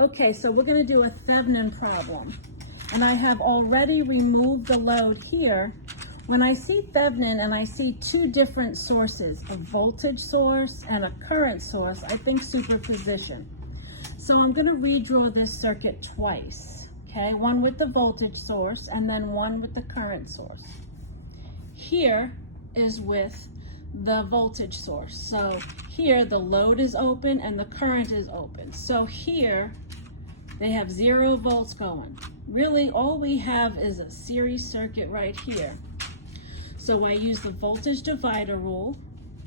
Okay, so we're going to do a Thevenin problem. And I have already removed the load here. When I see Thevenin and I see two different sources, a voltage source and a current source, I think superposition. So I'm going to redraw this circuit twice, okay? One with the voltage source and then one with the current source. Here is with the voltage source. So here the load is open and the current is open. So here they have 0 volts going. Really all we have is a series circuit right here. So I use the voltage divider rule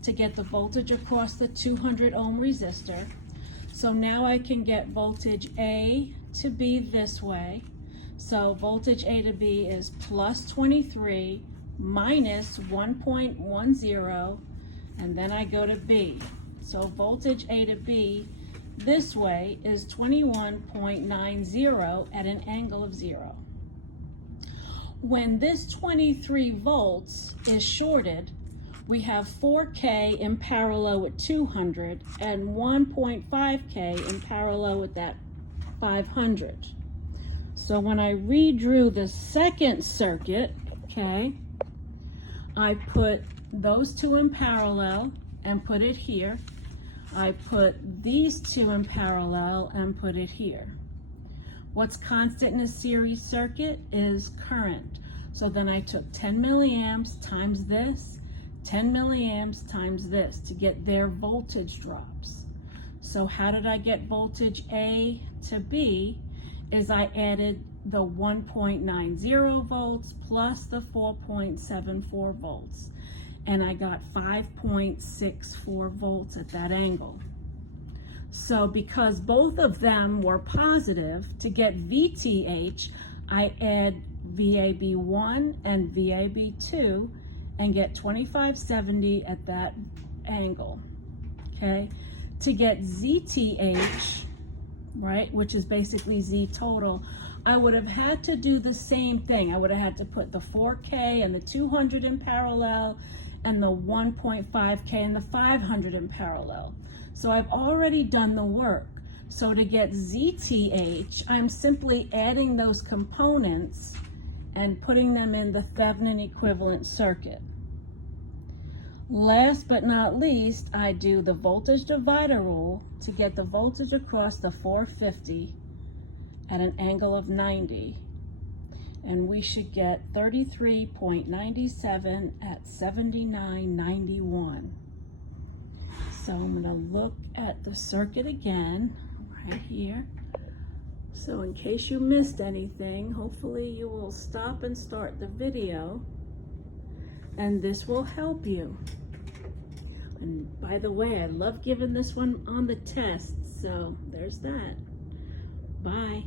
to get the voltage across the 200 ohm resistor. So now I can get voltage A to B this way. So voltage A to B is plus 23 minus 1.10, and then I go to B. So voltage A to B this way is 21.90 at an angle of 0. When this 23 volts is shorted, we have 4K in parallel with 200 and 1.5K in parallel with that 500. So when I redrew the second circuit, okay, I put those two in parallel and put it here. I put these two in parallel and put it here. What's constant in a series circuit is current. So then I took 10 milliamps times this, 10 milliamps times this to get their voltage drops. So how did I get voltage A to B? Is I added the 1.90 volts plus the 4.74 volts. And I got 5.64 volts at that angle. So because both of them were positive, to get VTH, I add VAB1 and VAB2 and get 2570 at that angle, okay? To get ZTH, right, which is basically Z total, I would have had to do the same thing. I would have had to put the 4K and the 200 in parallel and the 1.5K and the 500 in parallel. So I've already done the work. So to get ZTH, I'm simply adding those components and putting them in the Thevenin equivalent circuit. Last but not least, I do the voltage divider rule to get the voltage across the 450 at an angle of 90. And we should get 33.97 at 79.91. So I'm going to look at the circuit again right here. So in case you missed anything, hopefully you will stop and start the video, and this will help you. And by the way, I love giving this one on the test, so there's that. Bye.